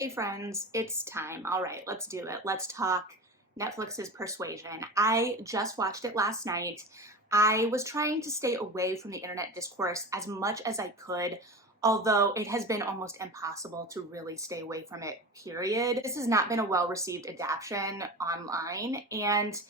Hey friends, it's time. All right, let's do it. Let's talk Netflix's Persuasion. I just watched it last night. I was trying to stay away from the internet discourse as much as I could, although it has been almost impossible to really stay away from it, period. This has not been a well-received adaptation online, and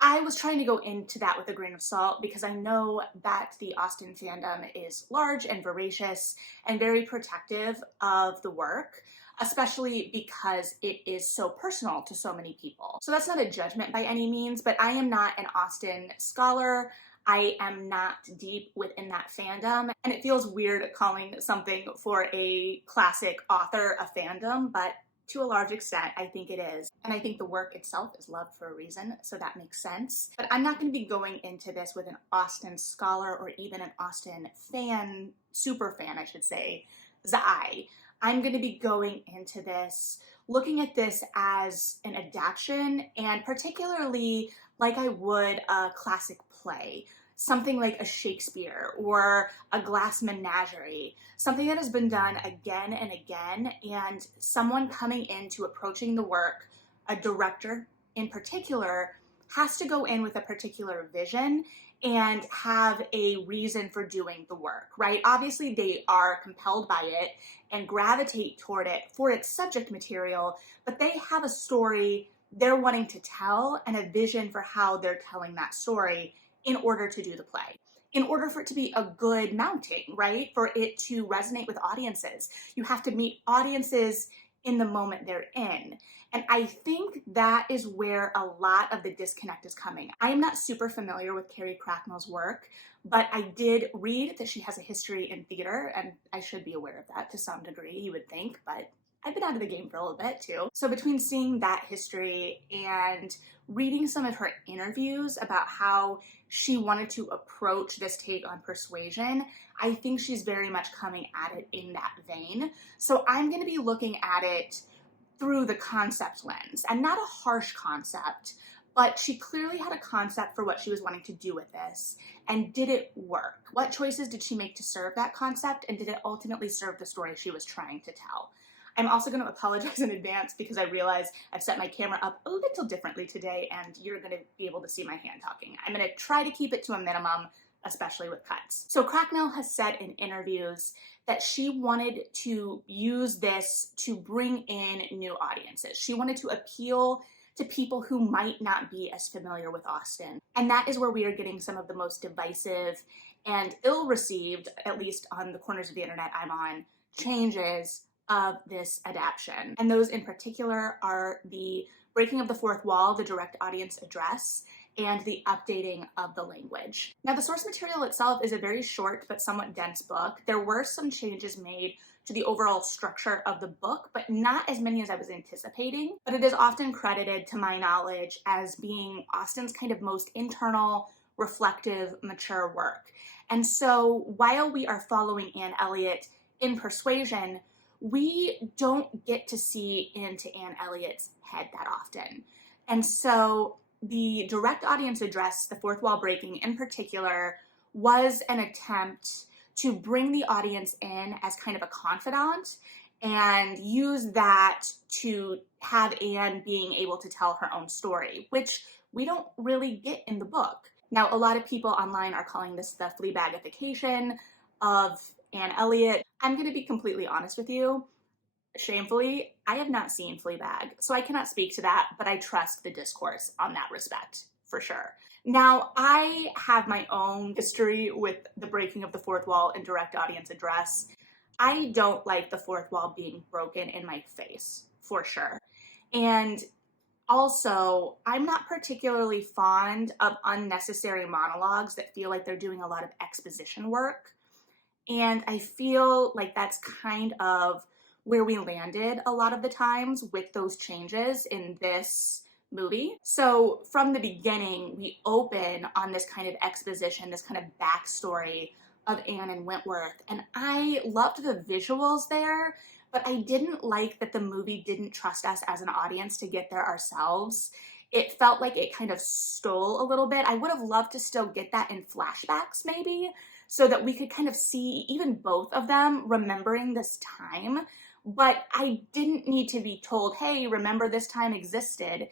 I was trying to go into that with a grain of salt because I know that the Austen fandom is large and voracious and very protective of the work, especially because it is so personal to so many people. So that's not a judgment by any means, but I am not an Austen scholar. I am not deep within that fandom, and it feels weird calling something for a classic author a fandom, but to a large extent, I think it is. And I think the work itself is loved for a reason, so that makes sense. But I'm not going to be going into this with an Austen scholar or even an Austen fan, super fan, I should say, eye. I'm going to be going into this, looking at this as an adaptation, and particularly like I would a classic play. Something like a Shakespeare or a Glass Menagerie, something that has been done again and again, and someone coming into approaching the work, a director in particular, has to go in with a particular vision and have a reason for doing the work, right? Obviously, they are compelled by it and gravitate toward it for its subject material, but they have a story they're wanting to tell and a vision for how they're telling that story in order to do the play, in order for it to be a good mounting, right? For it to resonate with audiences. You have to meet audiences in the moment they're in. And I think that is where a lot of the disconnect is coming. I am not super familiar with Carrie Cracknell's work, but I did read that she has a history in theater, and I should be aware of that to some degree, you would think, but I've been out of the game for a little bit too. So between seeing that history and reading some of her interviews about how she wanted to approach this take on persuasion, I think she's very much coming at it in that vein. So I'm going to be looking at it through the concept lens, and not a harsh concept, but she clearly had a concept for what she was wanting to do with this. And did it work? What choices did she make to serve that concept? And did it ultimately serve the story she was trying to tell? I'm also going to apologize in advance because I realize I've set my camera up a little differently today and you're going to be able to see my hand talking. I'm going to try to keep it to a minimum, especially with cuts. So Cracknell has said in interviews that she wanted to use this to bring in new audiences. She wanted to appeal to people who might not be as familiar with Austen. And that is where we are getting some of the most divisive and ill-received, at least on the corners of the internet I'm on, changes of this adaptation. And those in particular are the breaking of the fourth wall, the direct audience address, and the updating of the language. Now, the source material itself is a very short but somewhat dense book. There were some changes made to the overall structure of the book, but not as many as I was anticipating. But it is often credited, to my knowledge, as being Austen's kind of most internal, reflective, mature work. And so while we are following Anne Elliot in Persuasion, we don't get to see into Anne Elliot's head that often. And so the direct audience address, the fourth wall breaking in particular, was an attempt to bring the audience in as kind of a confidant and use that to have Anne being able to tell her own story, which we don't really get in the book. Now, a lot of people online are calling this the Fleabagification of Anne Elliot. I'm going to be completely honest with you. Shamefully, I have not seen Fleabag, so I cannot speak to that, but I trust the discourse on that respect, for sure. Now, I have my own history with the breaking of the fourth wall and direct audience address. I don't like the fourth wall being broken in my face, for sure. And also, I'm not particularly fond of unnecessary monologues that feel like they're doing a lot of exposition work. And I feel like that's kind of where we landed a lot of the times with those changes in this movie. So from the beginning, we open on this kind of exposition, this kind of backstory of Anne and Wentworth. And I loved the visuals there, but I didn't like that the movie didn't trust us as an audience to get there ourselves. It felt like it kind of stole a little bit. I would have loved to still get that in flashbacks maybe, so that we could kind of see even both of them remembering this time but I didn't need to be told, hey, remember this time existed.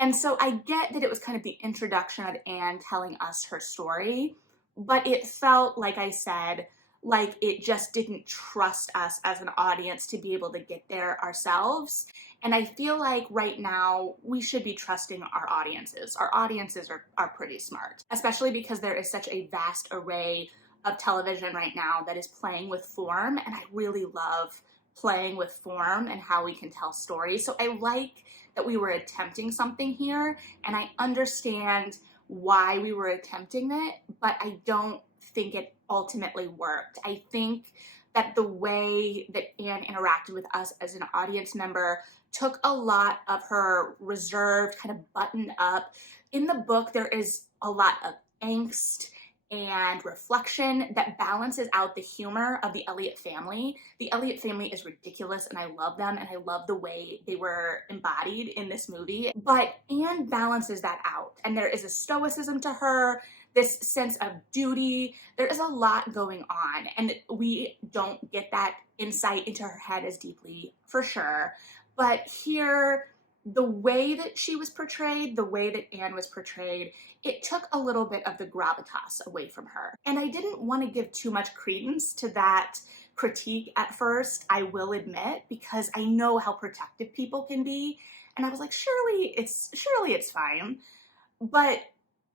And so I get that it was kind of the introduction of Anne telling us her story, but it felt, like I said, like it just didn't trust us as an audience to be able to get there ourselves. And I feel like right now we should be trusting our audiences. Our audiences are pretty smart, especially because there is such a vast array of television right now that is playing with form. And I really love playing with form and how we can tell stories. So I like that we were attempting something here, and I understand why we were attempting it, but I don't think it ultimately worked. I think that the way that Anne interacted with us as an audience member took a lot of her reserved, kind of buttoned up. In the book, there is a lot of angst and reflection that balances out the humor of the Elliot family. The Elliot family is ridiculous and I love them and I love the way they were embodied in this movie. But Anne balances that out and there is a stoicism to her, this sense of duty. There is a lot going on and we don't get that insight into her head as deeply for sure. But here, the way that she was portrayed, the way that Anne was portrayed, it took a little bit of the gravitas away from her. And I didn't want to give too much credence to that critique at first, I will admit, because I know how protective people can be. And I was like, surely it's fine. But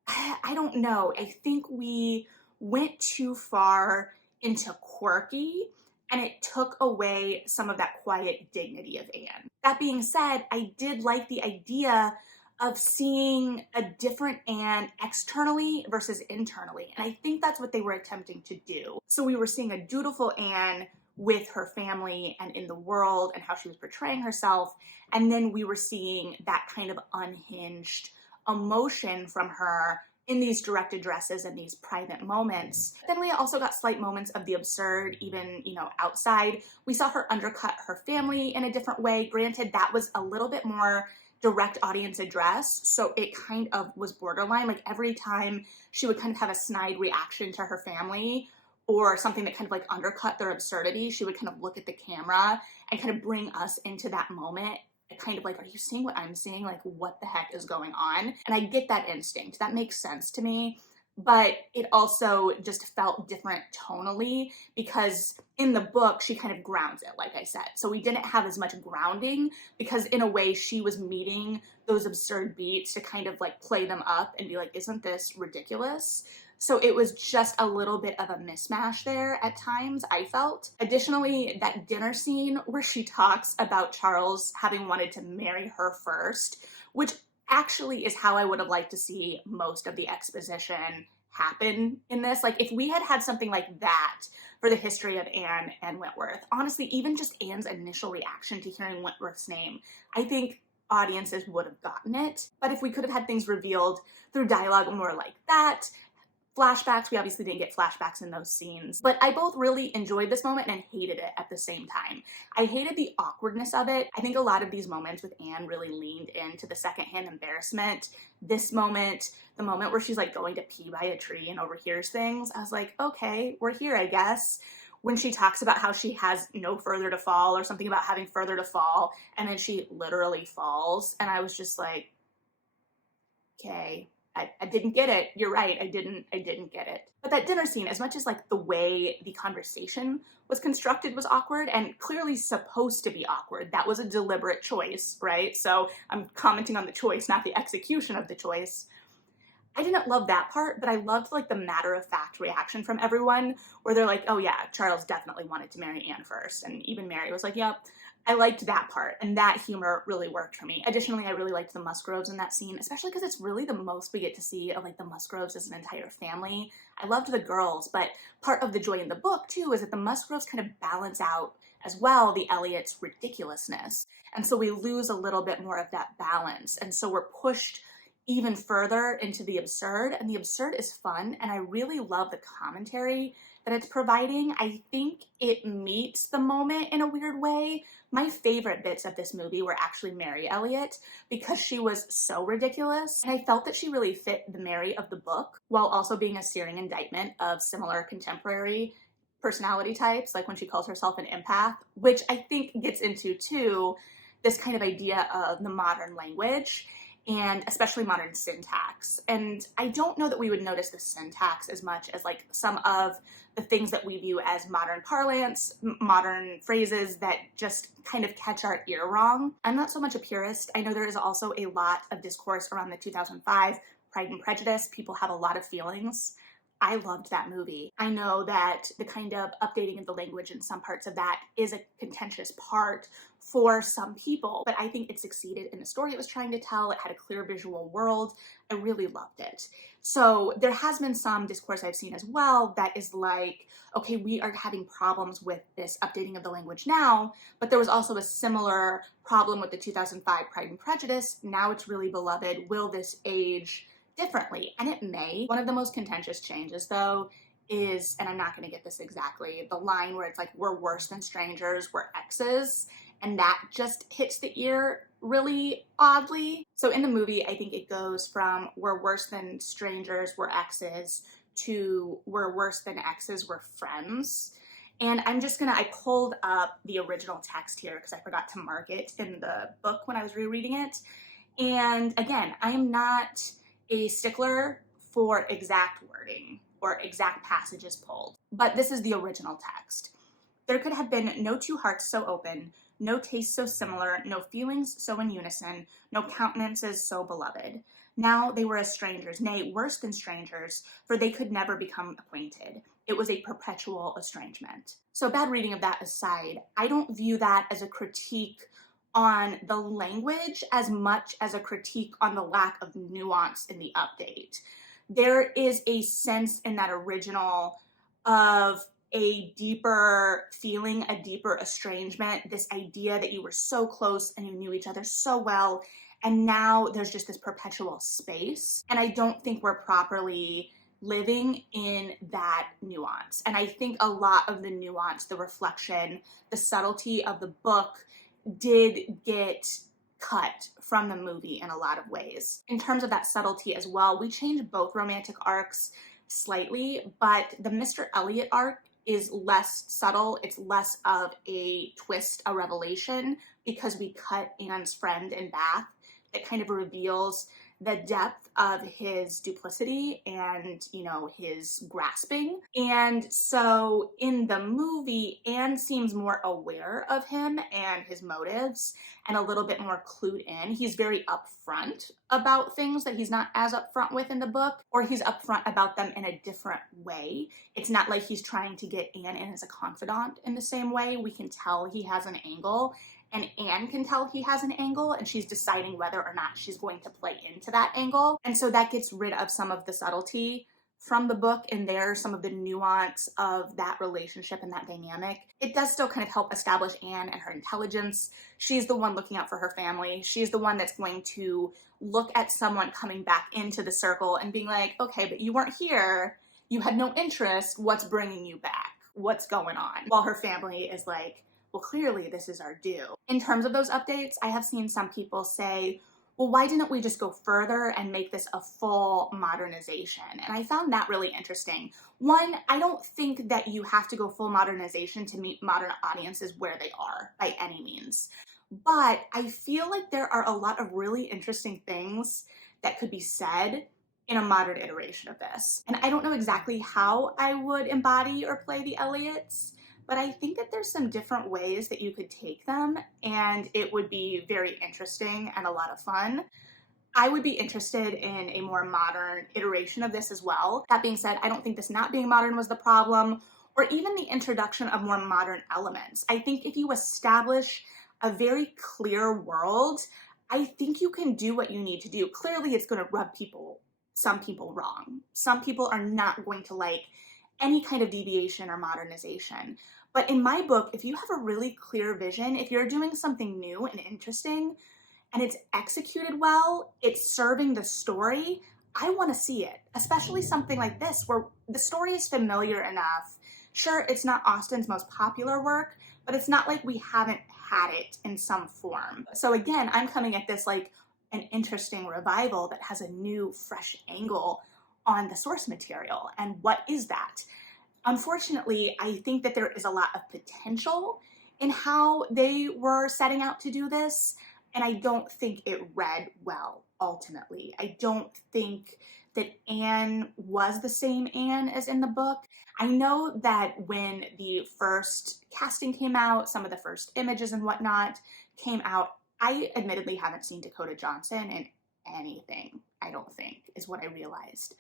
I don't know. I think we went too far into quirky and it took away some of that quiet dignity of Anne. That being said, I did like the idea of seeing a different Anne externally versus internally. And I think that's what they were attempting to do. So we were seeing a dutiful Anne with her family and in the world and how she was portraying herself. And then we were seeing that kind of unhinged emotion from her in these direct addresses and these private moments. Then we also got slight moments of the absurd, even, outside. We saw her undercut her family in a different way. Granted, that was a little bit more direct audience address, so it kind of was borderline. Like every time she would kind of have a snide reaction to her family or something that kind of like undercut their absurdity, she would kind of look at the camera and kind of bring us into that moment. Kind of like, are you seeing what I'm seeing? Like, what the heck is going on? And I get that instinct. That makes sense to me. But it also just felt different tonally because in the book, she kind of grounds it, like I said. So we didn't have as much grounding because in a way she was meeting those absurd beats to kind of like play them up and be like, isn't this ridiculous? So it was just a little bit of a mismatch there at times, I felt. Additionally, that dinner scene where she talks about Charles having wanted to marry her first, which actually is how I would have liked to see most of the exposition happen in this. Like if we had had something like that for the history of Anne and Wentworth, honestly, even just Anne's initial reaction to hearing Wentworth's name, I think audiences would have gotten it. But if we could have had things revealed through dialogue more like that, flashbacks, we obviously didn't get flashbacks in those scenes, but I both really enjoyed this moment and hated it at the same time. I hated the awkwardness of it. I think a lot of these moments with Anne really leaned into the secondhand embarrassment. This moment, the moment where she's like going to pee by a tree and overhears things, I was like, okay, we're here, I guess. When she talks about how she has no further to fall or something about having further to fall, and then she literally falls, and I was just like, okay. I didn't get it. You're right. I didn't get it. But that dinner scene, as much as like the way the conversation was constructed was awkward and clearly supposed to be awkward, that was a deliberate choice, right? So I'm commenting on the choice, not the execution of the choice. I didn't love that part, but I loved like the matter-of-fact reaction from everyone where they're like, oh yeah, Charles definitely wanted to marry Anne first. And even Mary was like, yep. I liked that part, and that humor really worked for me. Additionally, I really liked the Musgroves in that scene, especially because it's really the most we get to see of like the Musgroves as an entire family. I loved the girls, but part of the joy in the book too is that the Musgroves kind of balance out as well the Elliots' ridiculousness. And so we lose a little bit more of that balance. And so we're pushed even further into the absurd, and the absurd is fun, and I really love the commentary that it's providing. I think it meets the moment in a weird way. My favorite bits of this movie were actually Mary Elliot because she was so ridiculous, and I felt that she really fit the Mary of the book while also being a searing indictment of similar contemporary personality types, like when she calls herself an empath, which I think gets into too this kind of idea of the modern language and especially modern syntax. And I don't know that we would notice the syntax as much as like some of the things that we view as modern parlance, modern phrases that just kind of catch our ear wrong. I'm not so much a purist. I know there is also a lot of discourse around the 2005 Pride and Prejudice. People have a lot of feelings. I loved that movie. I know that the kind of updating of the language in some parts of that is a contentious part for some people, but I think it succeeded in the story it was trying to tell. It had a clear visual world. I really loved it. So there has been some discourse I've seen as well that is like, okay, we are having problems with this updating of the language now, but there was also a similar problem with the 2005 Pride and Prejudice. Now it's really beloved. Will this age differently? And it may. One of the most contentious changes though is, and I'm not going to get this exactly, the line where it's like, we're worse than strangers, we're exes, and that just hits the ear really oddly. So in the movie, I think it goes from we're worse than strangers, we're exes, to we're worse than exes, we're friends. And I pulled up the original text here because I forgot to mark it in the book when I was rereading it. And again, I am not a stickler for exact wording or exact passages pulled, but this is the original text. There could have been no two hearts so open, no tastes so similar, no feelings so in unison, no countenances so beloved. Now they were as strangers, nay, worse than strangers, for they could never become acquainted. It was a perpetual estrangement. So bad reading of that aside, I don't view that as a critique on the language as much as a critique on the lack of nuance in the update. There is a sense in that original of a deeper feeling, a deeper estrangement, this idea that you were so close and you knew each other so well, and now there's just this perpetual space. And I don't think we're properly living in that nuance. And I think a lot of the nuance, the reflection, the subtlety of the book did get cut from the movie in a lot of ways. In terms of that subtlety as well, we changed both romantic arcs slightly, but the Mr. Elliot arc is less subtle. It's less of a twist, a revelation, because we cut Anne's friend in Bath that kind of reveals the depth of his duplicity and, his grasping. And so in the movie, Anne seems more aware of him and his motives and a little bit more clued in. He's very upfront about things that he's not as upfront with in the book, or he's upfront about them in a different way. It's not like he's trying to get Anne in as a confidant in the same way. We can tell he has an angle, and Anne can tell he has an angle, and she's deciding whether or not she's going to play into that angle. And so that gets rid of some of the subtlety from the book, and there's some of the nuance of that relationship and that dynamic. It does still kind of help establish Anne and her intelligence. She's the one looking out for her family. She's the one that's going to look at someone coming back into the circle and being like, okay, but you weren't here. You had no interest. What's bringing you back? What's going on? While her family is like, well, clearly this is our due. In terms of those updates, I have seen some people say, well, why didn't we just go further and make this a full modernization? And I found that really interesting. One, I don't think that you have to go full modernization to meet modern audiences where they are by any means. But I feel like there are a lot of really interesting things that could be said in a modern iteration of this. And I don't know exactly how I would embody or play the Elliots, but I think that there's some different ways that you could take them, and it would be very interesting and a lot of fun. I would be interested in a more modern iteration of this as well. That being said, I don't think this not being modern was the problem, or even the introduction of more modern elements. I think if you establish a very clear world, I think you can do what you need to do. Clearly, it's going to rub some people wrong. Some people are not going to like any kind of deviation or modernization. But in my book, if you have a really clear vision, if you're doing something new and interesting and it's executed well, it's serving the story, I want to see it. Especially something like this where the story is familiar enough. Sure, it's not Austen's most popular work, but it's not like we haven't had it in some form. So again, I'm coming at this like an interesting revival that has a new, fresh angle on the source material. And what is that? Unfortunately, I think that there is a lot of potential in how they were setting out to do this, and I don't think it read well ultimately. I don't think that Anne was the same Anne as in the book. I know that when the first casting came out, some of the first images and whatnot came out, I admittedly haven't seen Dakota Johnson in anything, I don't think, is what I realized.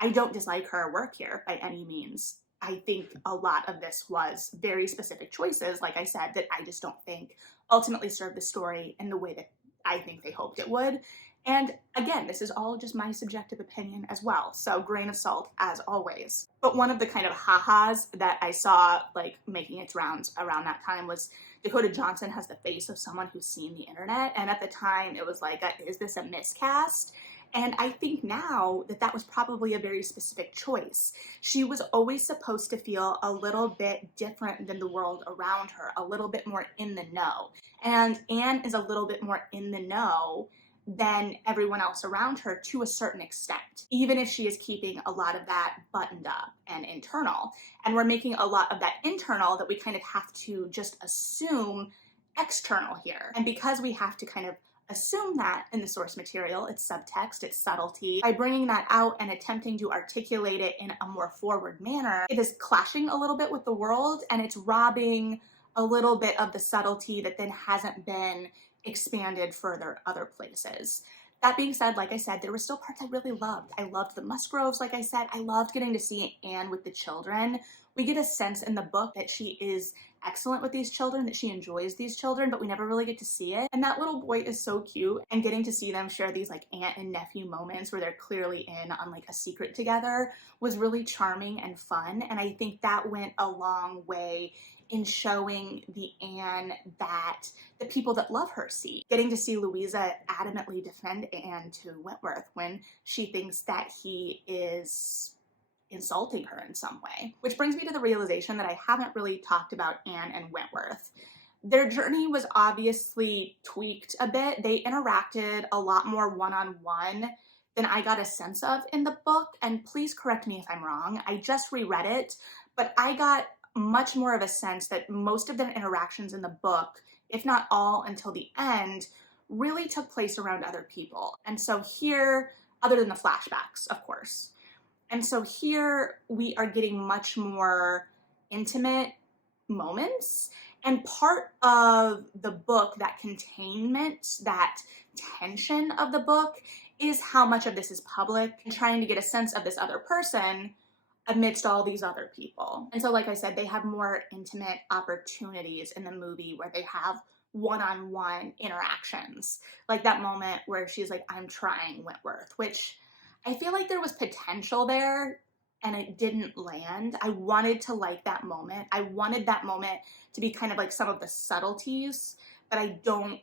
I don't dislike her work here by any means. I think a lot of this was very specific choices, like I said, that I just don't think ultimately served the story in the way that I think they hoped it would. And again, this is all just my subjective opinion as well, so grain of salt as always. But one of the kind of ha-has that I saw like making its rounds around that time was Dakota Johnson has the face of someone who's seen the internet, and at the time it was like, is this a miscast? And I think now that that was probably a very specific choice. She was always supposed to feel a little bit different than the world around her, a little bit more in the know. And Anne is a little bit more in the know than everyone else around her to a certain extent, even if she is keeping a lot of that buttoned up and internal. And we're making a lot of that internal that we kind of have to just assume external here. And because we have to kind of assume that in the source material, it's subtext, it's subtlety. By bringing that out and attempting to articulate it in a more forward manner, it is clashing a little bit with the world, and it's robbing a little bit of the subtlety that then hasn't been expanded further other places. That being said, like I said, there were still parts I really loved. I loved the Musgroves, like I said. I loved getting to see Anne with the children. We get a sense in the book that she is excellent with these children, that she enjoys these children, but we never really get to see it. And that little boy is so cute, and getting to see them share these like aunt and nephew moments where they're clearly in on like a secret together was really charming and fun. And I think that went a long way in showing the Anne that the people that love her see. Getting to see Louisa adamantly defend Anne to Wentworth when she thinks that he is insulting her in some way. Which brings me to the realization that I haven't really talked about Anne and Wentworth. Their journey was obviously tweaked a bit. They interacted a lot more one-on-one than I got a sense of in the book, and please correct me if I'm wrong. I just reread it, but I got much more of a sense that most of their interactions in the book, if not all until the end, really took place around other people. And so here, other than the flashbacks, of course. And so here we are getting much more intimate moments. And part of the book, that containment, that tension of the book, is how much of this is public and trying to get a sense of this other person amidst all these other people. And so, like I said, they have more intimate opportunities in the movie where they have one-on-one interactions. Like that moment where she's like, I'm trying, Wentworth, which I feel like there was potential there and it didn't land. I wanted to like that moment. I wanted that moment to be kind of like some of the subtleties, but I don't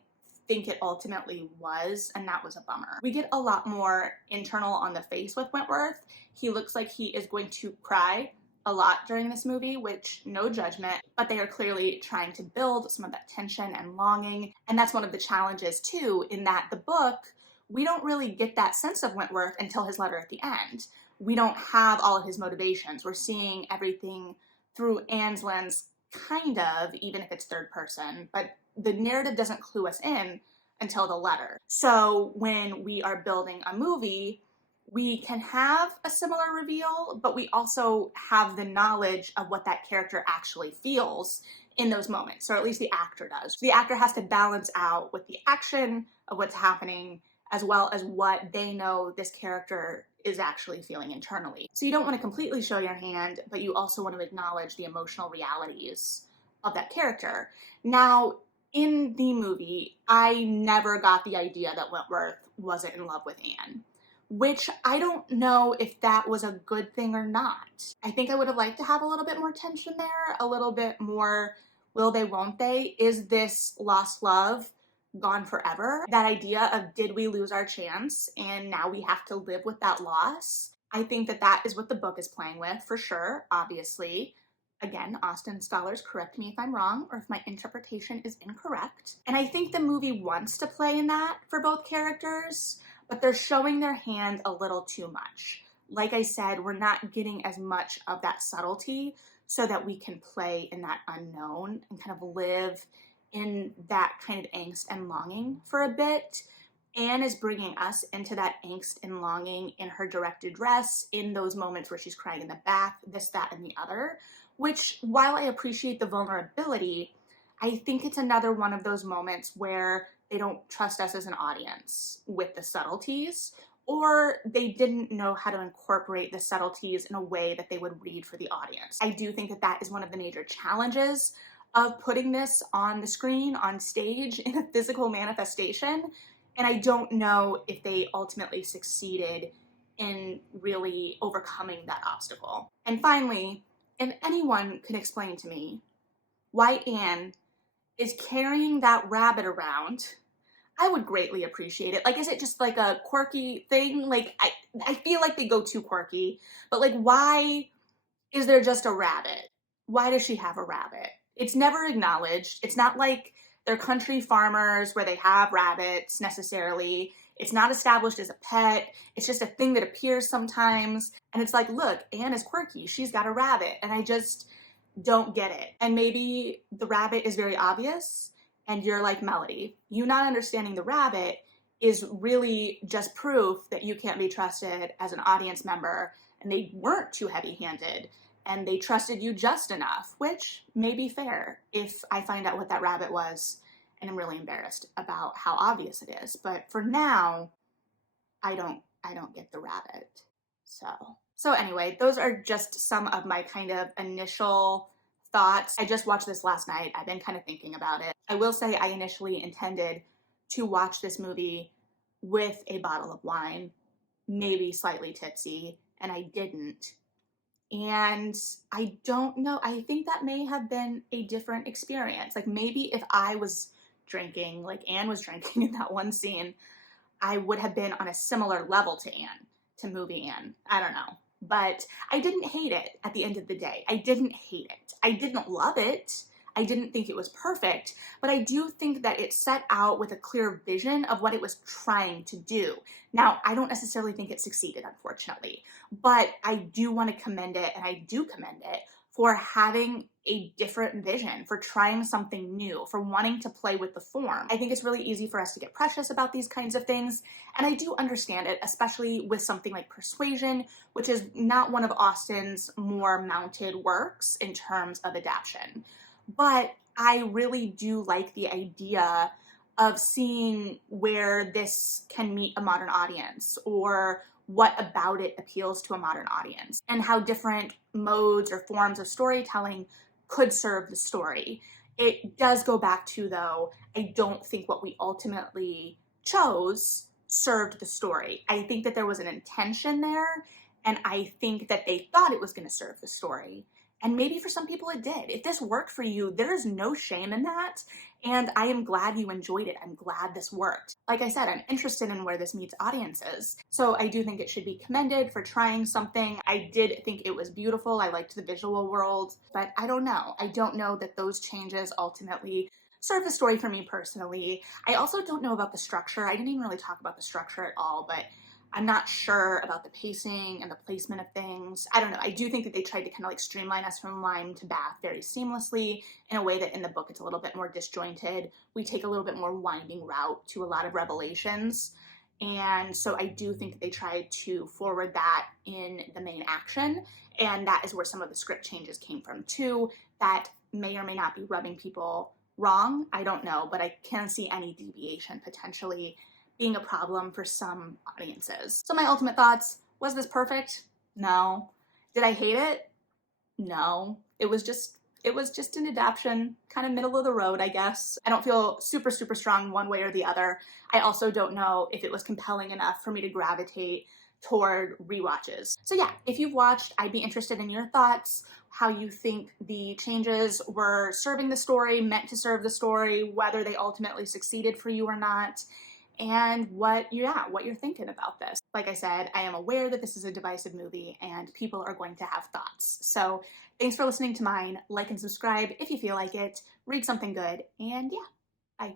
think it ultimately was, and that was a bummer. We get a lot more internal on the face with Wentworth. He looks like he is going to cry a lot during this movie, which, no judgment, but they are clearly trying to build some of that tension and longing. And that's one of the challenges too, in that the book, we don't really get that sense of Wentworth until his letter at the end. We don't have all of his motivations. We're seeing everything through Anne's lens, kind of, even if it's third person, but the narrative doesn't clue us in until the letter. So when we are building a movie, we can have a similar reveal, but we also have the knowledge of what that character actually feels in those moments, or at least the actor does. The actor has to balance out with the action of what's happening, as well as what they know this character is actually feeling internally. So you don't want to completely show your hand, but you also want to acknowledge the emotional realities of that character. Now, in the movie, I never got the idea that Wentworth wasn't in love with Anne, which I don't know if that was a good thing or not. I think I would have liked to have a little bit more tension there, a little bit more will they, won't they? Is this lost love gone forever? That idea of, did we lose our chance and now we have to live with that loss? I think that that is what the book is playing with, for sure, obviously. Again, Austen scholars, correct me if I'm wrong or if my interpretation is incorrect. And I think the movie wants to play in that for both characters, but they're showing their hand a little too much. like I said, we're not getting as much of that subtlety so that we can play in that unknown and kind of live in that kind of angst and longing for a bit. Anne is bringing us into that angst and longing in her directed dress, in those moments where she's crying in the bath, this, that, and the other, which, while I appreciate the vulnerability, I think it's another one of those moments where they don't trust us as an audience with the subtleties, or they didn't know how to incorporate the subtleties in a way that they would read for the audience. I do think that that is one of the major challenges of putting this on the screen, on stage, in a physical manifestation. And I don't know if they ultimately succeeded in really overcoming that obstacle. And finally, if anyone could explain to me why Anne is carrying that rabbit around, I would greatly appreciate it. Like, is it just like a quirky thing? Like, I feel like they go too quirky, but like, why is there just a rabbit? Why does she have a rabbit? It's never acknowledged. It's not like they're country farmers where they have rabbits necessarily. It's not established as a pet. It's just a thing that appears sometimes. And it's like, look, Anne is quirky. She's got a rabbit. And I just don't get it. And maybe the rabbit is very obvious and you're like Melody. You not understanding the rabbit is really just proof that you can't be trusted as an audience member, and they weren't too heavy-handed and they trusted you just enough, which may be fair if I find out what that rabbit was and I'm really embarrassed about how obvious it is. But for now, I don't get the rabbit. So anyway, those are just some of my kind of initial thoughts. I just watched this last night. I've been kind of thinking about it. I will say I initially intended to watch this movie with a bottle of wine, maybe slightly tipsy, and I didn't. And I don't know, I think that may have been a different experience. Like, maybe if I was drinking, like Anne was drinking in that one scene, I would have been on a similar level to Anne, to movie Anne. I don't know. But I didn't hate it at the end of the day. I didn't hate it. I didn't love it. I didn't think it was perfect, but I do think that it set out with a clear vision of what it was trying to do. Now, I don't necessarily think it succeeded, unfortunately, but I do want to commend it, and I do commend it for having a different vision, for trying something new, for wanting to play with the form. I think it's really easy for us to get precious about these kinds of things, and I do understand it, especially with something like Persuasion, which is not one of Austen's more mounted works in terms of adaptation. But I really do like the idea of seeing where this can meet a modern audience, or what about it appeals to a modern audience, and how different modes or forms of storytelling could serve the story. It does go back to, though, I don't think what we ultimately chose served the story. I think that there was an intention there, and I think that they thought it was going to serve the story. And maybe for some people it did. If this worked for you, there is no shame in that. And I am glad you enjoyed it. I'm glad this worked. Like I said, I'm interested in where this meets audiences. So I do think it should be commended for trying something. I did think it was beautiful. I liked the visual world, but I don't know. I don't know that those changes ultimately serve the story for me personally. I also don't know about the structure. I didn't even really talk about the structure at all, but I'm not sure about the pacing and the placement of things. I don't know. I do think that they tried to kind of like streamline us from Lyme to Bath very seamlessly, in a way that in the book it's a little bit more disjointed. We take a little bit more winding route to a lot of revelations. And so I do think that they tried to forward that in the main action. And that is where some of the script changes came from too. That may or may not be rubbing people wrong. I don't know, but I can't see any deviation potentially being a problem for some audiences. So my ultimate thoughts, was this perfect? No. Did I hate it? No. It was just an adaptation, kind of middle of the road, I guess. I don't feel super strong one way or the other. I also don't know if it was compelling enough for me to gravitate toward rewatches. So yeah, if you've watched, I'd be interested in your thoughts, how you think the changes were serving the story, meant to serve the story, whether they ultimately succeeded for you or not, and what you're thinking about this. Like I said, I am aware that this is a divisive movie and people are going to have thoughts. So thanks for listening to mine. Like and subscribe if you feel like it. Read something good, and yeah, bye.